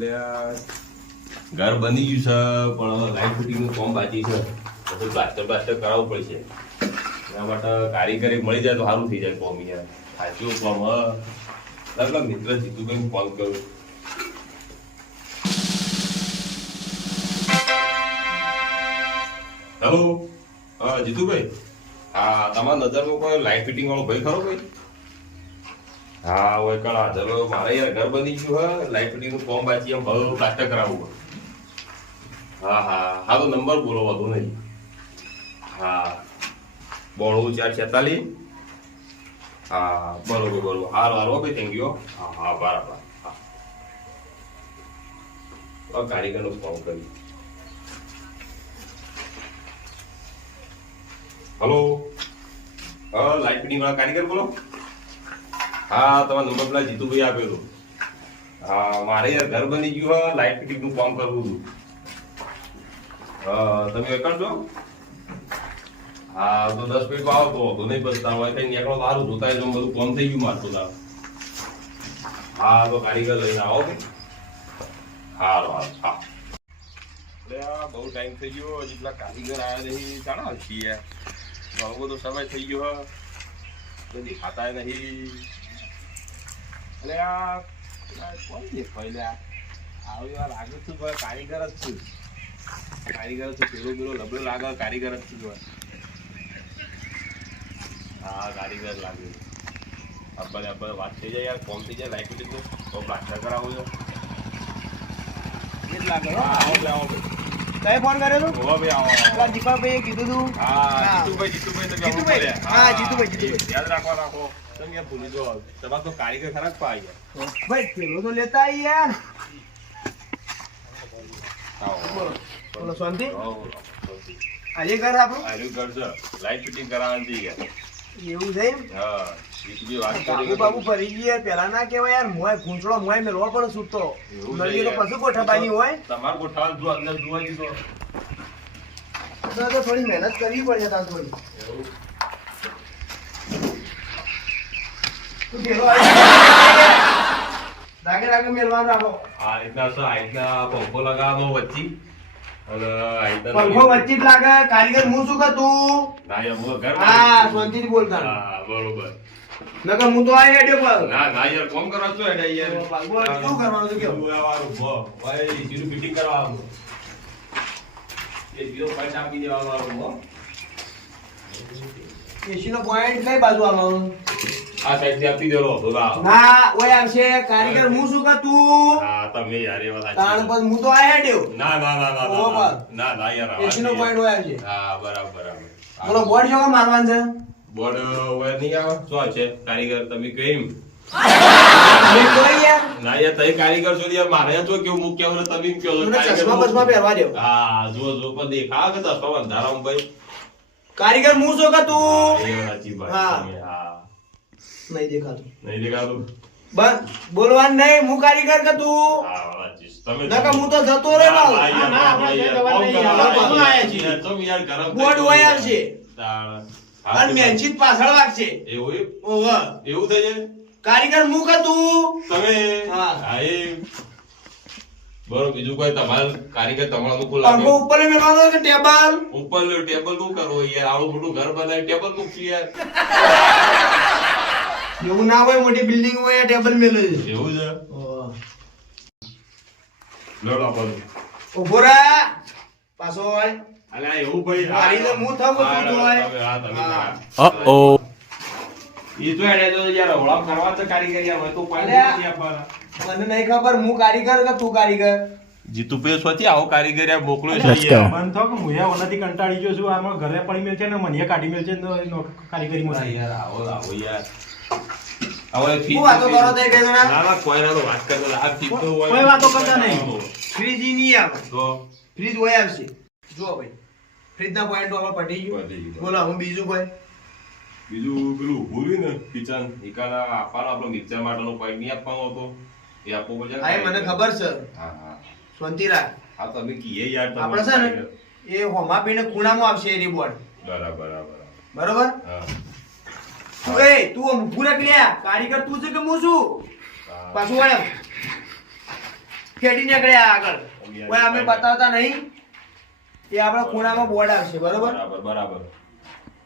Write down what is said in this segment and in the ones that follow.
ઘર બની ગયું છે પણ લાઈટ ફિટિંગ નું કામ બાકી છે બધું પ્લાસ્ટર કરાવવું પડશે એના માટે કારીગર મળી જાય તો સારું થઈ જાય કોમ યાર સાચું કોમ લગભગ મિત્ર જીતુભાઈ ફોન કરું. હેલો જીતુભાઈ, હા તમારા નજરમાં કોઈ લાઈટ ફિટિંગ વાળો ભાઈ ખરો ભાઈ? હા હોય કણ ચલો મારે યાર ઘર બની ગયું હે લાઈટ ફિટિંગ નું ફોર્મ બાકી એમ ભલો પ્લાસ્ટર કરાવવું. હા હા હા તો નંબર બોલો વધુ નહીં. હા 92 446. હા બરોબર હારો ભાઈ થેન્ક યુ. હા હા બરાબર. હા કારીગર નું ફોર્મ કર્યું. હલો લાઈટ ફિટિંગ વાળા કારીગર બોલો? હા તમારો નંબર પેલા જીતુભાઈ આપેલો. હા મારે યાર ઘર બની ગયું હે લાઈટ ફિટિંગ નું કામ કરવું હતું. તમે એકણ છો? હા તો 10 મિનિટ આવો તો નહીં બસતા હોય કઈ નીકળો સારું જોતા જો બધું કામ થઈ ગયું મારતું ના. હા તો કારીગર લઈને આવો કે હારો હા. બહુ ટાઈમ થઈ ગયો જેટલા કારીગર આવ્યા નહીં ચાણા છીએ બહુ બધો સમય થઈ ગયો હે દેખાતા નહીં. એટલે આ કોણ દેખાય લે આવું યાર લાગે છું કારીગર જ છું. કારીગર છું પેલો લબડો લાગે કારીગર જ છું. હા કારીગર લાગે આપણે વાત થઈ જાય યાર કોમ થઈ જાય લાઈટ ફિટિંગ તો પ્લાસ્ટર કરાવું છે એ જ લાગે. હા એટલે આવો ભાઈ. કઈ ફોન કર્યો તો? ઓ ભાઈ આવો. દીપાભાઈ કીધું તું. હા જીતુભાઈ તો જીતુભાઈ હા જીતુભાઈ યાદ રાખો તમે યાર ભૂલી જો તમારે તો કારીગર ખરાબ પાઈ ગયા ભાઈ પેલો તો લેતા આઈ યાર. બોલો શાંતિ? આજે ઘર આપણું આર્યું ઘર છે લાઈટ ફિટિંગ કરાવવાની છે યાર. એવું છે એમ? હા જીતુભાઈ વાત બાબુ કરી બાબુ ફરી ગયા પેલા ના કેવાય યાર મોય ઘૂંચડો મોય મેલવો પડે છૂટતો નળી તો કશું ગોઠવવાની હોય તમારે ગોઠવા જો અંદર જોવા દીધો તો થોડી મહેનત કરવી પડે તાર થોડી. તું પેલો રાગે મેલવાનું રાખો. આ રીતના પંખો લગાવવાનો વચ્ચે અને પંખો વચ્ચે જ લાગે કારીગર હું શું કર તું? ના યાર હું ઘર હા શાંતિથી બોલતા. હા બરોબર. નકર હું તો આ હેડ્યો પર. ના યાર કોમ કરવા છો હેડે યાર. બોલ શું કરવાનું છે કેવું? આવવાનું ભાઈ જીરું ફિટિંગ કરવાનું. એ જીરો પોઈન્ટ આપી દેવાનું. એસી નો પોઈન્ટ કઈ બાજુ આવવાનું? આ સાઈડ થી આપી દેલો ધોલા. ના ઓય આવશે કારીગર હું શું કર તું? હા તમે યાર એ વાત તાણ પર હું તો આ હેડ્યો. ના યાર એસી નો પોઈન્ટ હોય આવશે. હા બરાબર. બોલો બોર્ડ જો મારવાનું છે? બોર્ડ હોય નહીં આવે શું છે કારીગર તમે કેમ મેં કોઈ યાર ના યાર તઈ કારીગર છો યાર મારે તો કેવું મુક કેવું તમે એમ કહો છો મને ચશ્મા બસમાં પહેરવા દો. હા જો પણ દેખા કે ચશ્મા બંધારામ ભાઈ કારીગર હું શું કર તું? એ સાચી વાત હા. હા નહીં દેખાતું. નહીં દેખાતું. બસ બોલવાનું નહીં હું કારીગર કે તું? હા સાચી તમે નકર હું તો જતો રે ના, બાઉ. ના, યાર, ના, આપણે યાર, જવા કોમ નહીં, કરવા આપણે બધું યાર, આયા છીએ. તમે યાર ગરમ બોર્ડ થઈ હોય ગયું. આવશે. તાણ. અને મેંચી પાછળ વાગશે. એવું ઓહો એવું થઈ જાય કારીગર હું કે તું? તમે હા. હા એ બરોબર. બીજું કોઈ તમારે કારીગર તમારા અનુકૂળ પંખો લાગે ઉપર મેળવાનો કે ટેબલ? ઉપર ટેબલ નું કરો યાર આવડું મોટું ઘર બનાવી ટેબલ મૂકશું યાર એવું ના હોય મોટી બિલ્ડિંગ હોય ટેબલ મેલે. એવું છે લો આપો ઉભો રે પાછો હોય. અલ્યા એવું ભાઈ મારી તો મું થાવ કે તું તો હોય. હા તમે હા. Uh-oh ઈ તો એડે તો યાર ઓળખ કરવા તો કારીગર યાર હોય તો અલ્યા. પાણી આપવાના. મને નહીં ખબર હું કારીગર કે તું કારીગર? જીતુભાઈ સ્વતી આવો કારીગર યાર મોકલો છે Let's go. યાર. મન થો કે મુયા ઓનાથી કંટાળી ગયો છું આમાં ઘરે પડી મેલ છે ને મને કાઢી મેલ છે ને કારીગરીમાં ના યાર આવો યાર આવો એક હું વાતો કરો તે બે જણા? ના કોઈ ના તો વાત કરતો આ ફીટ તો હોય કોઈ વાતો કરતા નહીં. ફ્રીજ ઈ નહીં આવે. તો ફ્રીજ હોય આવશે. જુઓ ભાઈ ફ્રીજ ના પોઈન્ટ આપણે પટી ગયું. પતી ગયું. બોલો હું બીજું કોઈ બીજું પેલું ભૂલ્યું ને કિચન એકાના આપવાનો આપણો મિક્સર માટેનો પાઇપ નહીં આપવાનો હતો એ આપવો પડશે ને? હા એ મને ખબર છે. હા શાંતિ રાખ. હા તમે કીએ યાર આપણે છે ને એ હોમા પીને ખૂણામાં આવશે એ રિબોર્ડ. બરાબર બરોબર? હા તું એ તું ઊભું રાખ લ્યા. કારીગર તું છે કે હું છું? હા. પાછું વળે. ખેડી નીકળ્યા આગળ કોઈ અમે બતાવતા નહીં એ આપણા ખૂણામાં બોર્ડ આવશે બરોબર બરાબર બરાબર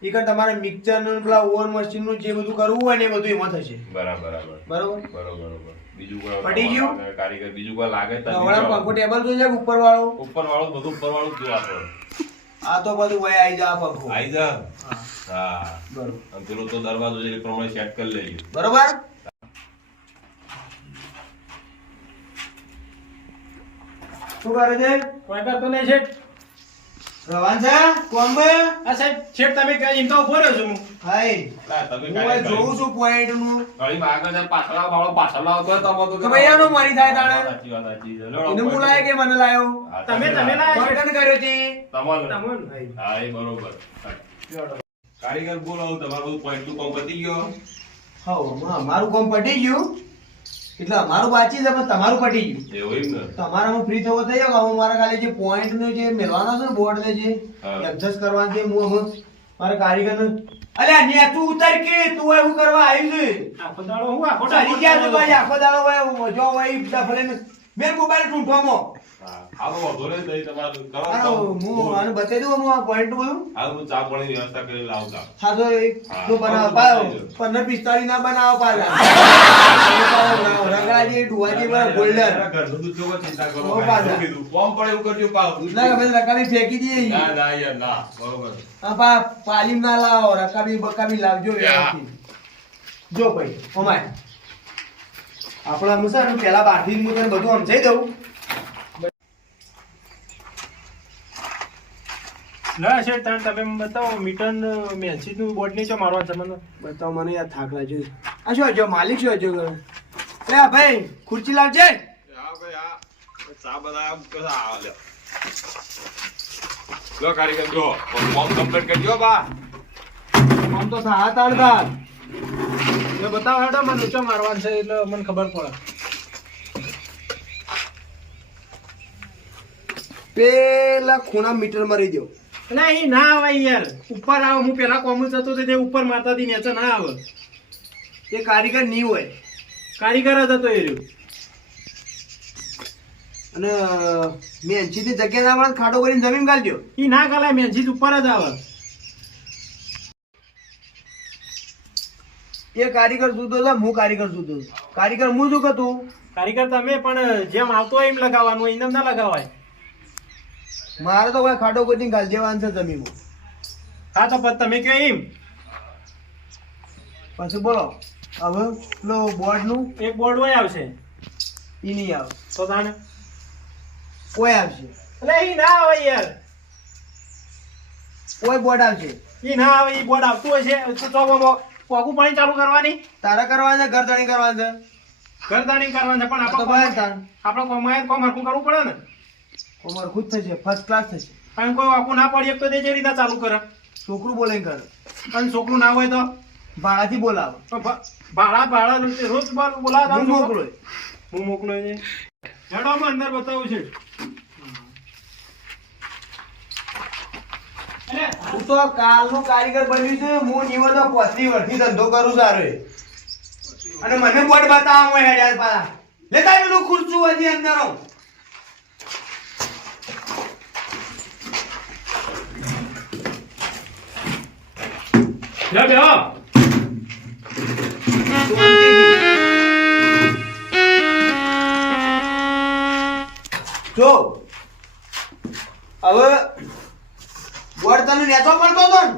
એ કણ તમારે મિક્સર નું પેલા ઓવર મશીન નું જે બધું કરવું હોય ને એ બધું એમાં થશે બરાબર બરાબર બરોબર બરોબર બીજું કોઈ પટી ગયું? કારીગર બીજું કોઈ લાગે તો હવડા પંખો ટેબલ જોઈએ ઉપર વાળો ઉપર વાળું બધું ઉપર વાળું જ જોવા આ તો બધું વય આવી જા પંખો આઈ જા હા, હા બરોબર અને પેલો તો દરવાજો છે એ પ્રમાણે સેટ કરી લેજો બરોબર શું કરે છે કોઈ કરતો નહીં શેઠ. રવાન છે કોમ આ સાહેબ શેઠ તમે કઈ એમ તો ઉભો રહ્યો છું હું. હાય ના, તમે હું કાંઈ જોઉં છું પોઈન્ટ નું ગળીમાં આગળ જાય, પાછળ વાળો પાછળ લાવો તોય તમે તો તો ભાઈ આનો મારી થાય તાણે. સાચી વાત, સાચી છે. લો, એને હું લાયો કે મને લાયો હા, તમે લાયા. કોઈટન કર્યો છે તમારે. તમોન. હા, એ બરોબર. કારીગર બોલો, તમારું બધું point નું કામ પતી ગયો. હા મારું કામ પટી ગયું એટલે અમારું બાકી છે પણ તમારું પટી ગયું એવું એમ ને? તમારામાં ફ્રી થવો થઈ જાવ હું મારા ખાલી જે પોઈન્ટ નું જે મેળવાનો છે ને બોર્ડ ને જે હા. એડજસ્ટ કરવાનું છે હું હવે મારા કારીગર નું અલ્યા ને તું ઉતર કે તું એવું કરવા આવ્યું છે આખો દાડો હું આખો ચાલી ગયા છો ભાઈ આખો દાડો ભાઈ જો ભાઈ ડફલે મેં મોબાઈલ ઢૂંઢવામાં હા, હાલો, વાંધો નહીં, તઈ તમારે કરો અરે કામ. હું આને બતાવી દઉં હું આ પોઈન્ટ બધું હાલ હું ચા પાણીની વ્યવસ્થા કરી લાવતા. હા તો એક હા. તો બનાવો પાયો 15-45 ના બનાવો પાછા રંગાજી ડુવાજી પર ગોલ્ડન ઘરનું દૂધ જોવો, ચિંતા કરો. ઓ મેં પાછા. શું કીધું? કોમ પડે એવું કરજો, પાવ. ના કે ભાઈ રકાબી ફેંકી દઈએ ના, ના, યાર, ના. બરોબર. આ પા પાલીમ ના લાવો રકાબી બકાબી લાવજો વ્યવસ્થિત જો ભાઈ ઓમાય આપણા મુસાર પેલા બારથી હું તને બધું સમજાઈ દઉં ના શેઠ તમે મને બતાવો મીટર મેન્સી નું બોર્ડ નહીં છો મારવાનું છે મને. બતાવો મને યાર થાક લાગ્યો છે. આ શું હજો માલિક શું હજો કરે એ આ ભાઈ ખુરચી લાવજે હા, ભાઈ, હા. ચા બનાવ્યા, કેવા આવે, લ્યો. લો, કારીગર, જો. ફોર્મ કમ્પ્લીટ કરજો, બા. આમ તો સા તાણ તાણ એટલે બતાવો હેડો મને ઊંચો મારવાનું છે એટલે મને ખબર પડે. પેલા ખૂણા મીટર મારી દો એટલે અહીં ના આવે યાર ઉપર આવે હું પેલા કોમું જતો હતો તે ઉપર મારતા હતી નીચે ના આવે. એ કારીગર નહીં હોય કારીગર જ હતો એ રહ્યો. અને મેં અંશીથી જગ્યા ના મળે ખાડો કરીને જમીન ગાલજો ઈ ના કલાય મેન્સી ઉપર જ આવે. એ કારીગર જુદો છે હું કારીગર જુદો છું કારીગર હું શું કતું કારીગર તમે પણ જેમ આવતો હોય એમ લગાવવાનું હોય એમ ના લગાવાય. મારે તો કોઈ ખાડો કરીને ગાલ દેવાનું છે જમીનમાં હા તો પછી તમે કહો એમ. પછી બોલો હવે પેલો બોર્ડ નું એક બોર્ડ હોય આવશે ઈ નહીં આવે તો તાને કોઈ આવશે એટલે ઈ ના આવે યાર. કોઈ બોર્ડ આવશે ઈ ના આવે ઈ બોર્ડ આવતું હોય છે તો પોગું પાણી ચાલુ કરવાની તારા કરવાનું છે ગરદણી કરવાનું છે ગરદાણી કરવાની છે પણ આ તો બહાર તાણ આપણે કોમાય કોમ હરકું કરવું પડે ને. કોમર ખુદ થશે ફર્સ્ટ ક્લાસ થશે કારણ કોઈ વાકું ના પડી તો તે જે રીતના ચાલુ કરે. છોકરું બોલે કરે અને છોકરું ના હોય તો ભાડાથી બોલાવે ભાડા રોજ બોલાવતા હું મોકલો હું મોકલો છે હેડો અમે અંદર બતાવું છે. હું તો કાલનો કારીગર બન્યું છે હું નિવડો 35 વર્ષથી ધંધો કરું સારો અને મને બોર્ડ બતાવવા હોય હેડ્યા પાછા લેતા પેલું ખુરચું હજી અંદર આવ. લે બેહો. જો હવે બોર્ડ તને નેચો પડતો હતો ને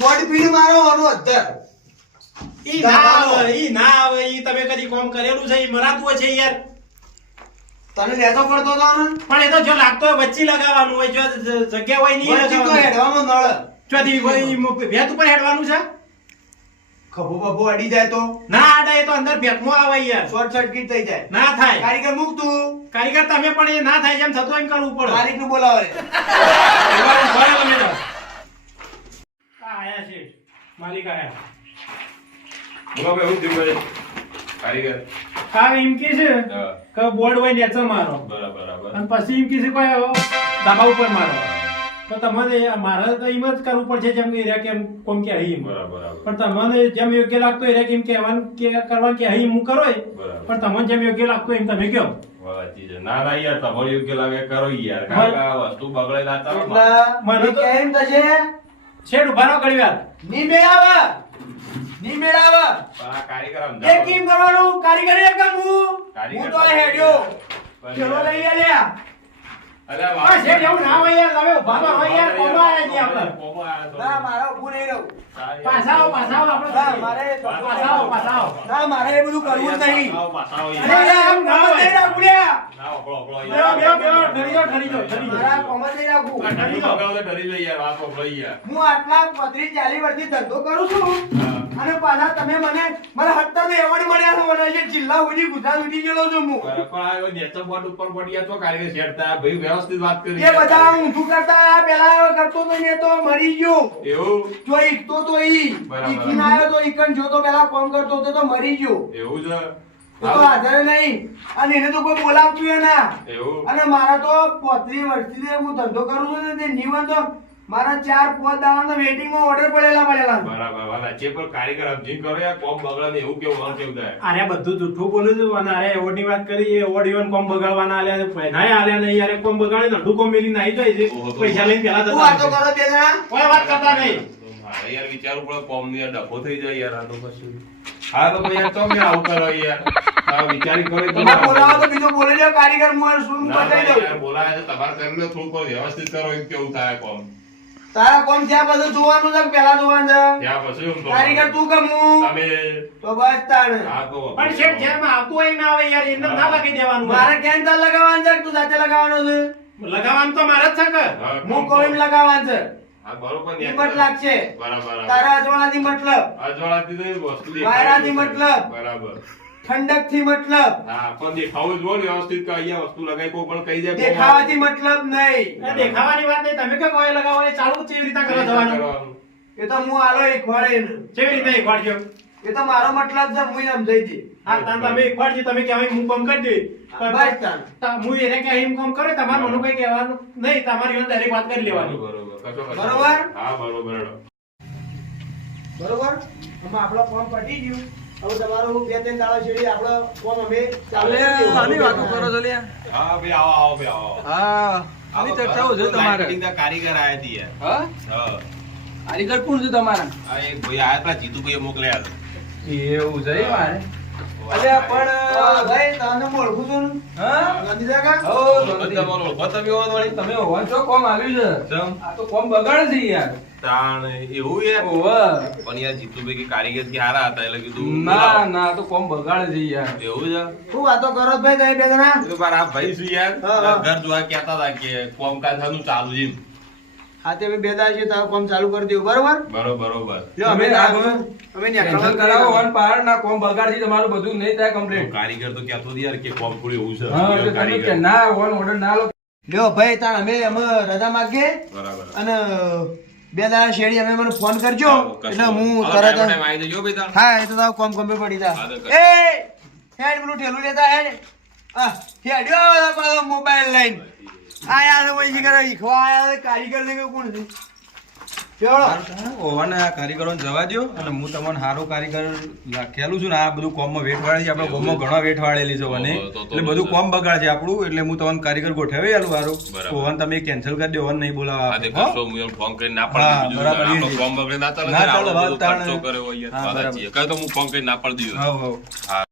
બોર્ડ પીડી મારો હનો અત્યારે ઈ ના આવે ઈ ના આવે ઈ તમે કદી કોમ કરેલું છે ઈ મરાતું હોય છે યાર. તને નેચો પડતો હતો ને પણ એ તો જો લાગતો હોય વચ્ચે લગાવવાનું હોય જો જગ્યા હોય નહીં વચ્ચે તો લગાવવાનું. હેડવામાં નળ ચોથી ભેત ઉપર હેડવાનું છે. ખભો બભો અડી જાય તો ના આડા એ તો અંદર ભેટમાં આવે યાર. શોર્ટ સર્કિટ થઈ જાય ના થાય. કારીગર મૂક તું કારીગર તમે પણ એ ના થાય જેમ થતું એમ કરવું પડે. માલિક નું બોલાવે એવા ઉભા રહો તમે તો. આ આયા છે માલિક આયા. બોલો, ભાઈ, હું થયું, ભાઈ? કારીગર. હા એમ કે છે હા, કે બોર્ડ હોય નેચર મારો બરાબર, બરાબર. અને પછી એમ કે છે કોઈ ધાબા ઉપર મારો. તો તમને મારે તો એમ જ કરવું પડશે જેમ એ રહ્યા કેમ કોમ કે અહીં બરાબર પણ તમને જેમ યોગ્ય લાગતું એ રહ્યા કેમ કહેવાનું કે કરવાનું કે અહીં હું કરો બરાબર. પણ તમને જેમ યોગ્ય લાગતું એમ તમે કહો. વાંચી છે. ના ના યાર તમારે યોગ્ય લાગે કરો યાર કારણ કે આ વસ્તુ બગડે ના ચાલે. એટલે મને તો- કેમ થશે શેઠ ઉભા રહો ઘડી વાર. ની મેળાવે ની મેળાવે પણ આ કારીગર એ સમજાવો. કેમ કરવાનું કારીગર એક હું કારીગર તો હેડ્યો પણ ચલો યાર. લઈ આલ્યા અરે હા, વાહ. શેઠ એવું ના હોય યાર તમે ઉભા તો રહો યાર કોમા આવ્યા છીએ આપણે. કોમો આયા તો. ના મારો ઊભું નહીં રહું પાછા આવો આપણે ના મારે પાછા આવો. ના મારે એ બધું કરવું જ નહીં પાછા આવો અરે યાર. યાર, આમ કોમત નહીં રાખું લ્યા. ના, ઓગળો, ઓગળો બેહો, યાર. બેહો, બેહો, ઠરી જાઓ, ઠરી જાઓ, ઠરી જાઓ. મારા કોમત નહીં રાખું આ ઠંડી બગાડો તો ઠરી લઈ યાર, વાત ઓગળો યાર. હું આટલા 35-40 વર્ષથી ધંધો કરું છું હા. અને પાછા તમે મને હટ્ટા તો એવોર્ડ મળ્યા છે મને જે જિલ્લા સુધી ગુજરાત સુધી ગયેલો છું હું બરાબર. પણ આ એવો નેચર બોર્ડ ઉપર પડ્યા તો કારીગર શેઠતા. ભાઈ વ્યવસ્થિત વાત કરી એ બધા ઊંધું કરતા પેલા કરતો તો ને તો મરી ગયો એવું જો ઈકતો તો ઈ બરાબર. ઈકીને આવ્યો તો ઈકન જો તો પેલા કામ કરતો હતો તો મરી ગયો એવું છે એ તો હાજર નહીં અને એને તો કોઈ બોલાવતું ય ના એવું અને મારા તો 35 વર્ષથી હું ધંધો કરું છું ને તે નિવન તો મારા 4-5 દાડાનો વેટિંગમાં ઓર્ડર પડેલા બરાબર વાલા છે પણ કારીગર સમજીને કરો યાર કોમ બગડે ને એવું કેવું વાળ કેવું થાય અરે બધું જૂઠું બોલું છું અને અરે એવોર્ડ ની વાત કરી એ એવોર્ડ ઇવન કોમ બગાડવાના આલ્યા છે પૈસા આલ્યા નહીં યાર કોમ બગાડી નઠું કોમ મેલી નાઈ જાય છે ઓહો, તો પૈસા લઈને પેલા હું જતા વાતો રહેશે. કરો બે જણા કોઈ વાત કરતા નહીં. તો મારે યાર વિચારવું પડે કોમ ની યાર ડખો થઈ જાય યાર આ તો કશું હા તો યાર તો મેં આવું કરો યાર આ વિચારી કરો તો તમે બોલાવો તો બીજો બોલી દો કારીગર હું શું ના, ના, બતાવી દઉં યાર બોલાય છે તમારે કરીને થોડું કોઈ વ્યવસ્થિત કરો એમ કેવું થાય કોમ તારા કોમ થયા પછી જોવાનું છે કે પેલા જોવાનું છે ત્યાં પછી એમ તો કારીગર તું કે હું તમે તો બસ તાણ હા તો પણ શેઠ જેમ આવતું હોય ના આવે યાર એમને ના લાગી દેવાનું મારે ક્યાં તાર લગાવવાનું છે કે તું જાતે લગાવવાનો છે લગાવવાનું તો મારે જ છે કે હા, હું કોઈમ લગાવવાનું છે હા બરોબર ને કિંમત લાગશે બરાબર તારા અજવાળાથી મતલબ અજવાળાથી તો એ વસ્તુ દેખાય. વાયરાથી મતલબ. બરાબર ઠંડક થી મતલબ હા પણ દેખાવું જ હોય ને વ્યવસ્થિત કે અહીંયા વસ્તુ લગાવી કોઈ પણ કહી જાય દેખાવાથી મતલબ નહીં એ દેખાવાની વાત નહીં તમે કે કોઈ લગાવવાની ચાલુ કેવી રીતે કરવા જવાનું એ તો હું આલો એકવાડે ને. કેવી રીતે એકવાડજો એ તો મારો મતલબ છે હું સમજાઈ દી હા તાન તમે એકવાડજો તમે કહેવાય હું કોમ કરી દે બસ તાણ. હું એને કે એમ કોમ કરે તમારે મને કઈ કહેવાનું નહીં તમારી જોડે ડાયરેક્ટ વાત કરી લેવાની બરોબર કશો કશો. બરોબર? હા બરોબર બરોબર આમાં આપણો ફોર્મ પટી ગયું હવે તમારું 2-3 દાડા છેડી આપણો ફોર્મ અમે ચાલુ કરી દઈએ. આની વાતો કરો છો લ્યા? હા ભાઈ આવો આવો ભાઈ આવો હા, આની ચર્ચાઓ છે તમારે. લાઇટિંગ ના કારીગર આયા હતી યાર હા? હા કારીગર કોણ છે તમારા? આ એક ભાઈ આયા હતા જીતુભાઈએ મોકલ્યા હતા એવું છે મારે. અલ્યા પણ હા, ભાઈ તને હું ઓળખું છું ને. હા? ગાંધી કાકા? હો, તમારો ઓળખો તમે હોવા વાળી તમે હોવા છો કોમ આવ્યું છે. ચમ આ તો કોમ બગાડે છે યાર. તાણ એવું યાર ઓવે. પણ યાર જીતુભાઈ કે કારીગર કે હારા હતા એટલે કીધું ના બોલાવો. ના આ તો કોમ બગાડે છે યાર. એવું છે શું વાતો કરો છો ભાઈ તમે બે જણા? એ તો મારા આ ભાઈ શું યાર હા, હા. ઘર જોવા કહેતા હતા કે કોમકાજ શાનું ચાલુ છે એમ. હા તે અમે બે દાડા છીએ તારું કામ ચાલુ કરી દઉં બરોબર બરોબર લ્યો, અમે તમે ના ના અમે કેન્સલ કરાવો વન પાર ના કોમ બગાડ છે તમારું બધું નહીં થાય કમ્પ્લીટ. કારીગર તો કહેતો હતો યાર કે કોમ થોડું એવું છે હા એટલે તમે કે ના વન ઓર્ડર ના લો. લ્યો ભાઈ તાણ અમે રજા માંગીએ બરાબર અને બે દાડા શેડી અમે મને ફોન કરજો એટલે હું તરત જ આવી જજો ભાઈ તાણ. હા એ તો તારું કામ કમ્પ્લીટ પડી જા હા, તો કર. એ હેડ પેલું ઠેલું લેતા હેડ આ હેડ્યો પાછો મોબાઈલ લઈને આયા તો પછી કરે ઈખવા આયા તો કારીગર ને કે કોણ છે ચલો ઓવાના કારીગરોને જવા દ્યો અને હું તમને સારો કારીગર લખેલું છું ને આ બધું કોમમાં વેઠ વાળે છે આપણે કોમમાં ઘણો વેઠ વાળેલી છે મને ઓહો, તો એટલે બધું કોમ બગાડ છે આપણું એટલે હું તમને કારીગર ગોઠવી આલું સારું બરાબર. ઓવન તમે કેન્સલ કરી દો ઓવન નહીં બોલાવા આ તે હો? કરશો, હું એમ ફોન કરીને ના હા, પાડી દીધું. બરાબર, આપણો એ જ. ફોન બગડે ના ચાલે ના ને, ચાલે, આપણો બધો વાત તાણે. ખર્ચો કર્યો હોય યાર. હા, વાત બરાબર. સાચી છે. કાંઈ તો હું ફોન કરીને ના પાડી દીધું. હવ હવ હા